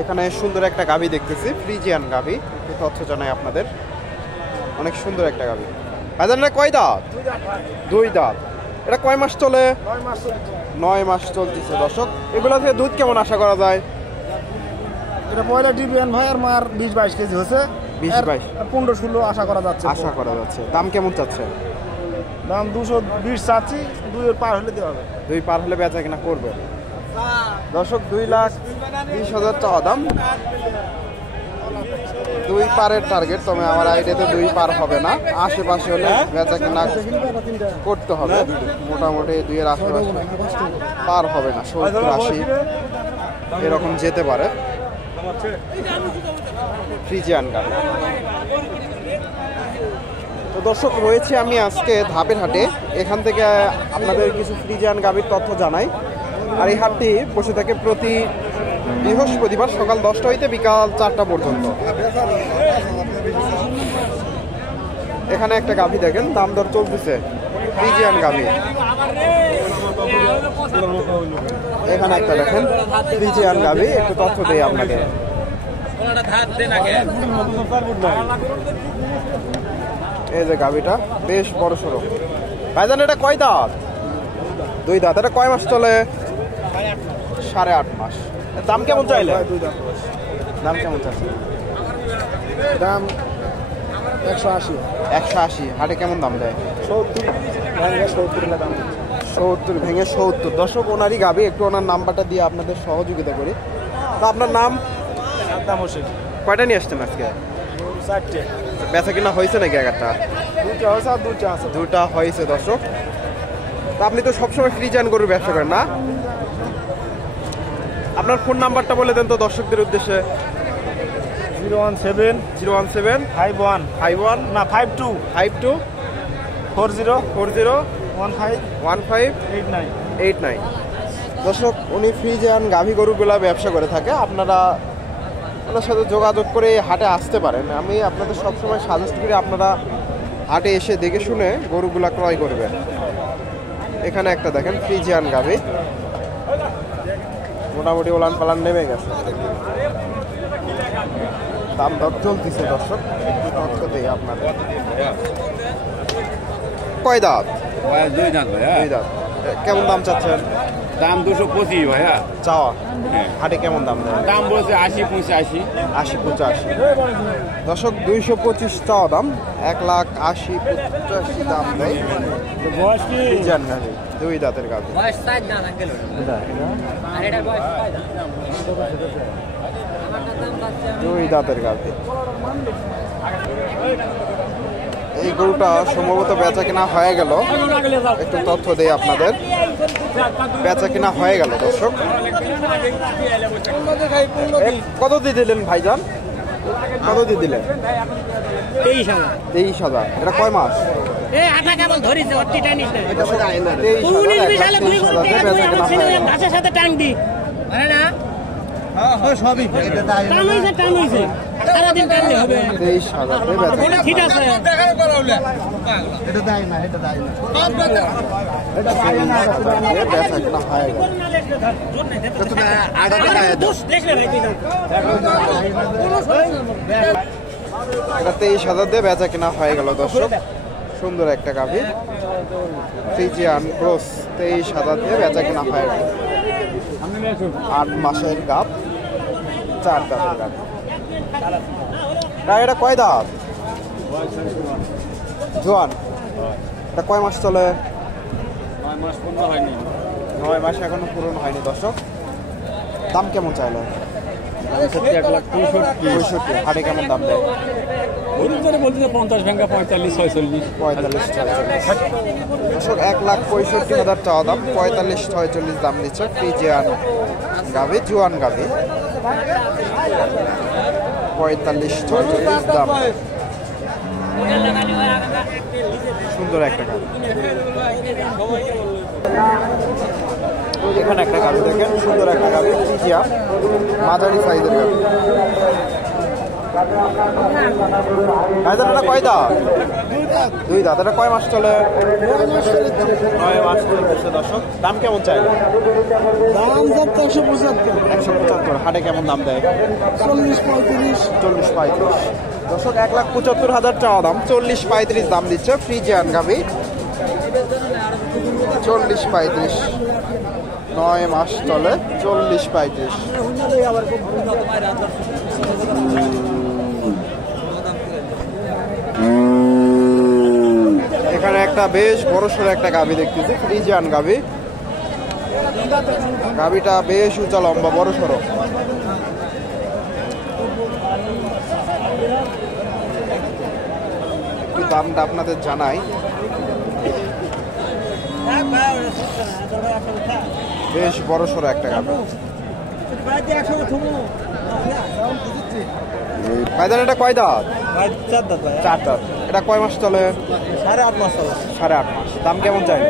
এখানে সুন্দর একটা গাভী দেখতেছি, ফ্রিজিয়ান গাভী। একটু তথ্য জানাই আপনাদের, অনেক সুন্দর একটা গাভী। ভাইজান এটা কয় দাঁত? দুই দাঁত। এটা কয় মাস চলে? 9 মাস চলতেছে দর্শক। এগুলো থেকে দুধ কেমন আশা করা যায়? এটা পয়লা ডিবিয়ান ভাই আর মার 20-22 কেজি হচ্ছে। 20-22 15-16 আশা করা যাচ্ছে। দাম কেমন চাচ্ছে? দাম 220 চাচ্ছি, 2 এর পার হলে দেওয়া হবে। 2 পার হলে বেচা কিনা করবে দর্শক। 2,20,000 চাওয়া দাম। 2 পারের টার্গেট, তবে আমার আইডিয়াতে 2 পার হবে না। আশেপাশে হলে বেচা কিনা করতে হবে। মোটামুটি 2 এর আশেপাশে পার হবে না, 70-80 এরকম যেতে পারে। ফ্রিজিয়ান গাভী। তো দর্শক, রয়েছে আমি আজকে ধাপের হাটে। এখান থেকে আপনাদের কিছু ফ্রিজিয়ান গাভীর তথ্য জানাই। আর এই হাটটি বসে থাকে প্রতি বৃহস্পতিবার সকাল 10টা হইতে বিকাল 4টা পর্যন্ত। এখানে একটা গাভী দেখেন, দাম দর চলতেছে, ফ্রিজিয়ান গাভী। এখানে একটা দেখেন ফ্রিজিয়ান গাভী, একটু তথ্য দেই আপনাদের। এই যে গাভীটা বেশ বড় সড়ো। ভাইজান এটা কয় দাঁত? 2 দাঁত। এটা কয় মাস চলে? 8.5 মাস। দাম কেমন চাইলে? দাম কেমন চাইছে? দাম 180। 180। হাটে কেমন দাম দেয়? 70 ভেঙে 70। দর্শক, ওনারই গাভী। একটু ওনার নাম্বারটা দিয়ে আপনাদের সহযোগিতা করি। তা আপনার নাম? সাদ্দাম হোসেন। কয়টা নিয়ে আসছেন আজকে? 4টে। বেচা কিনা হয়েছে নাকি? একটা 2টা হয়েছে আর 2টা আছে। 2টা হয়েছে দর্শক। তা আপনি তো সবসময় ফ্রিজিয়ান গরুর ব্যবসা করেন না? আপনার ফোন নাম্বারটা বলে দেন তো দর্শকদের উদ্দেশ্যে। 017 51 51 না 52 52 40 40 15 15 89। 89। দর্শক, উনি ফ্রিজিয়ান গাভী গরুগুলা ব্যবসা করে থাকে। আপনারা ওনার সাথে যোগাযোগ করে হাটে আসতে পারেন। আমি আপনাদের সবসময় সাজেস্ট করি আপনারা হাটে এসে দেখে শুনে গরুগুলা ক্রয় করবেন। এখানে একটা দেখেন ফ্রিজিয়ান গাভী, মোটামুটি ওলান পালান নেমে গেছে। দাম দর চলতেছে দর্শক, একটু তথ্য দেই আপনাদের। কয় দাঁত? 2 দাঁত ভাইয়া। 2 দাঁত। কেমন দাম চাচ্ছেন? দাম 225 ভাইয়া। চাওয়া হ্যাঁ। হাটে কেমন দাম দেয়? দাম বলছে 80-85। 80-85। দর্শক, 225 চাওয়া দাম, 1,80,85 দাম দেয়। ফ্রিজিয়ান গাভী, 2 দাঁতের গাভী। 2 দাঁতের গাভী। এই গরুটা সম্ভবত বেচা কিনা হয়ে গেল। একটু তথ্য দেই আপনাদের। বেচা কিনা হয়ে গেল দর্শক। কত দিয়ে দিলেন ভাইজান? কত দিয়ে দিলেন? 23,000। এটা কয় মাস? 23,000 দিয়ে বেচা কিনা হয়ে গেল দর্শক। সুন্দর একটা গাভী, ফ্রিজিয়ান ক্রস। 23,000 দিয়ে বেচা কিনা হয়ে গেল। 8 মাসের গাভ, 4 দাঁতের গাভ। এটা কয় দাঁত? জোয়ান। এটা কয় মাস চলে? 9 মাস পূর্ণ হয়নি। 9 মাস এখনো পূরণ হয়নি দর্শক। দাম কেমন চাইলে? 1,65,65। হাটে কেমন দাম দেয়? বলতে 50 ভেঙ্গা 45-46। 45-46 দর্শক। 1,65,000 চাওয়া দাম, 45-46 দাম দিচ্ছে ফ্রিজিয়ান গাভী, জোয়ান গাভী। 45-46 দাম। সুন্দর একটা গাভী। এখানে একটা গাভী দেখেন, সুন্দর একটা গাভী, ফ্রিজিয়ান, মাঝারি সাইজের গাভী। ভাইজান এটা কয় দাঁত? দুই দাঁত। এটা কয় মাস চলে? 9 মাস চলতেছে দর্শক। দাম কেমন চাইলে? দাম 175। 175। হাটে কেমন দাম দেয়? 40-35। 40-35। দর্শক 1,75,000 চাওয়া দাম, 40-35 দাম দিচ্ছে ফ্রিজিয়ান গাভি। 40-35, 9 মাস চলে, 40-35। এখানে একটা বেশ বড় সড়ো একটা গাভি দেখতেছি, ফ্রিজিয়ান গাভি। গাভিটা বেশ উঁচা লম্বা বড় সড়ো। দামটা আপনাদের জানাই, বেশ বড় সড়ো একটা গাভি। ভাইজান এটা কয় দাঁত? 4 দাঁত। এটা কয় মাস চলে? 8.5 মাস। 8.5 মাস। দাম কেমন চাই?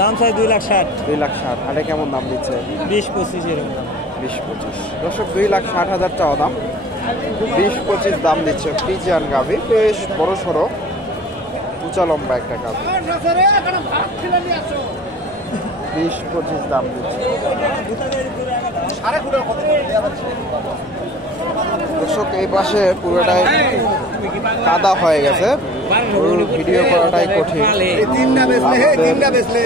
দাম চাই 2,60,000। 2,60,000। হাটে কেমন দাম দিচ্ছে? 20-25 এরকম। 20-25। দর্শক 2,60,000 চাওয়া দাম, 20-25 দাম দিচ্ছে ফ্রিজিয়ান গাভি। বেশ বড় সড়ো উঁচা লম্বা একটা গাভি। 20-25 দাম দিচ্ছে। দর্শক এই পাশে পুরোটাই কাদা হয়ে গেছে, ভিডিও করাটাই কঠিন।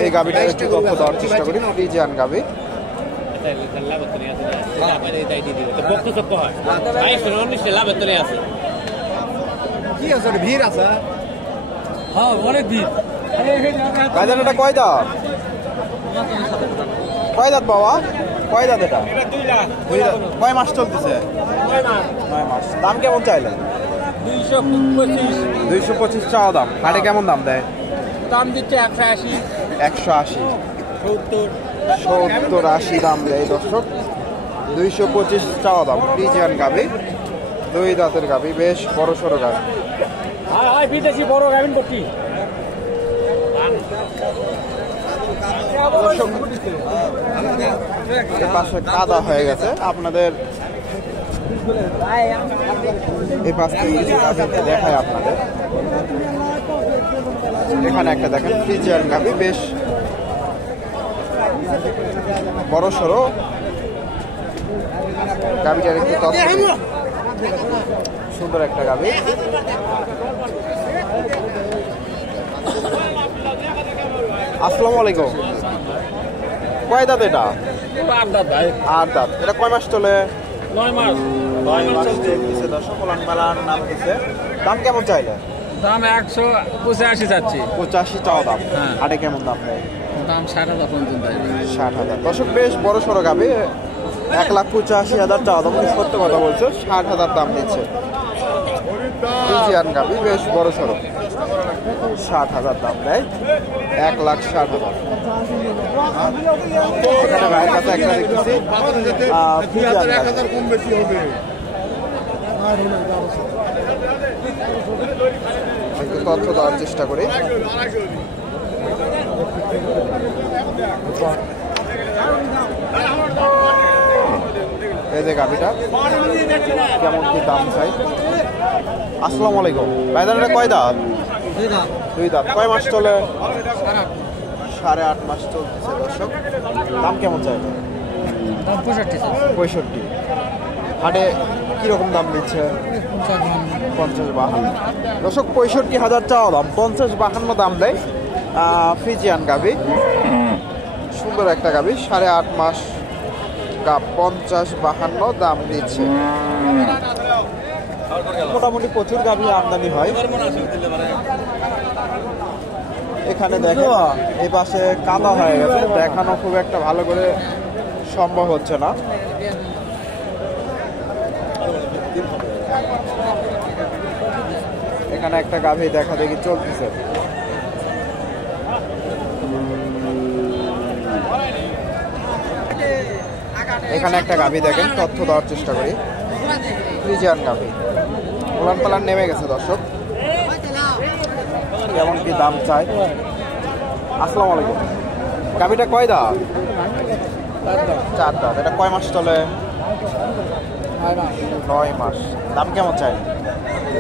এই গাভিটা একটু তথ্য দেওয়ার চেষ্টা করি। ফ্রিজিয়ান গাভি। ভিড় আছে। হ্যাঁ, অনেক ভিড়। ভাইজান এটা কয় দাঁত? কয় দাঁত বাবা? কয় দাঁত এটা? 2 দাঁত। কয় মাস চলতেছে? 9 মাস। দাম কেমন চাইলেন? 225 চাওয়া দাম। হাটে কেমন দাম দেয়? দাম দিচ্ছে 180, 180, 70, 70, 80 দাম দেয় দর্শক। 225 চাওয়া দাম। ফ্রিজিয়ান গাভি, 2 দাঁতের গাভি, বেশ বড় সড়ো গাভি। বিদেশি বড় গাভিন কি পাশে কাদা হয়ে গেছে, আপনাদের এই পাশ থেকে কিছু গাভি দেখায় আপনাদের। এখানে একটা দেখেন ফ্রিজিয়ান গাভি, বেশ বড় সড়ো গাভিটার একটু সুন্দর একটা গাভি। আসসালামু আলাইকুম। কয় দাঁত এটা? 8 দাঁত ভাই। 8 দাঁত। এটা কয় মাস চলে? 9 মাস। 9 মাস চলতেছে দর্শক। ওলান পালান নাম দিচ্ছে। দাম কেমন চাইলে? দাম 185 যাচ্ছে। 85 চাওয়া দাম। হ্যাঁ। হাটে কেমন দাম দেয়? দাম 60,000 পর্যন্ত। 60,000। দর্শক বেশ বড় সড়ো গাভি, 1,85,000 চাওয়া দাম। সত্য কথা বলছে, 60,000 দাম দিচ্ছে ফ্রিজিয়ান গাভি, বেশ বড় সড়ো। 60,000 দাম দেয়, 1,60,000। এখানে ভাইয়ের কাছে একটা দেখতেছি ফ্রিজিয়ান গাভি। একটু তথ্য দেওয়ার চেষ্টা করি। এই যে গাভিটা কেমন কি দাম চাই? আসসালামু আলাইকুম। ভাইজান এটা কয় দাঁত? 2 দাঁত। কয় মাস চলে? 8.5 মাস চলতেছে দর্শক। দাম কেমন চাই? 65। হাটে কিরকম দাম দিচ্ছে? 50-52। দর্শক 65,000 চাওয়া দাম, 50-52 দাম দেয় ফ্রিজিয়ান গাভি। সুন্দর একটা গাভি, 8.5 মাস গাভ, 50-52 দাম দিচ্ছে। মোটামুটি প্রচুর গাভি আমদানি হয়। এখানে দেখেন এই পাশে কাদা হয়ে গেছে, দেখানো খুব একটা ভালো করে সম্ভব হচ্ছে না। এখানে একটা গাভি দেখা দেখি চলতেছে। এখানে একটা গাভি দেখেন, তথ্য দেওয়ার চেষ্টা করি। ফ্রিজিয়ান গাভি, ওলান পালান নেমে গেছে দর্শক। কেমন কি দাম চাই? আসসালামু আলাইকুম। গাভিটা কয় দাঁত? 4 দাঁত। এটা কয় মাস চলে? 9 মাস। দাম কেমন চাই?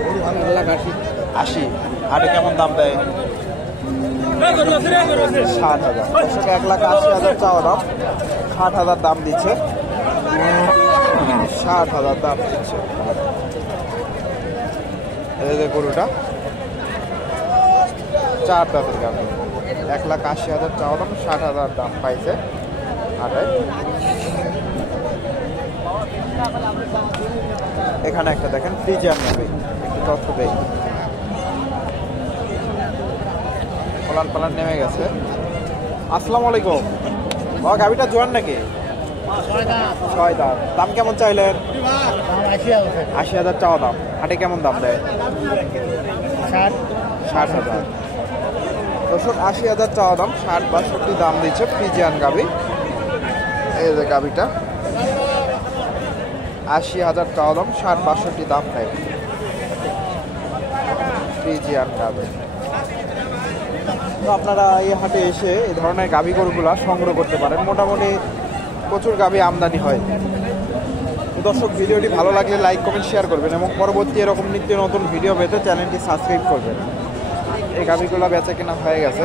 গরু ভালো 1,80,000। 80। হাটে কেমন দাম দেয়? 60,000। দর্শক 1,80,000 চাওয়া দাম, 60,000 দাম দিচ্ছে। 60,000 দাম দিচ্ছে। এই যে গরুটা 4 দাঁতের গাভী, 1,80,000 চাওয়া দাম, 60,000 দাম পাইছে হাটে। এখানে একটা দেখেন ফ্রিজিয়ান গাভী, একটু তথ্য দেই। ফলান পালান নেমে গেছে। আসসালামু আলাইকুম। বাবা গাভীটা জোয়ান নাকি? 6 দাঁত। দাম কেমন চাইলেন? 80,000 চাওয়া দাম। হাটে কেমন দাম দেয়? 60,000। দর্শক 80,000 চাওয়া দাম, 60-62 দাম দিচ্ছে ফ্রিজিয়ান গাভী। এই যে গাভীটা 80,000 চাওয়া দাম, 60-62 দাম দেয় ফ্রিজিয়ান গাভী। তো আপনারা এই হাটে এসে এই ধরনের গাভী গরুগুলা সংগ্রহ করতে পারেন। মোটামুটি প্রচুর গাভী আমদানি হয়। তো দর্শক, ভিডিওটি ভালো লাগলে লাইক কমেন্ট শেয়ার করবেন এবং পরবর্তী এরকম নিত্য নতুন ভিডিও পেতে চ্যানেলটি সাবস্ক্রাইব করবেন। এই গাভীগুলা বেচা কেনা হয়ে গেছে।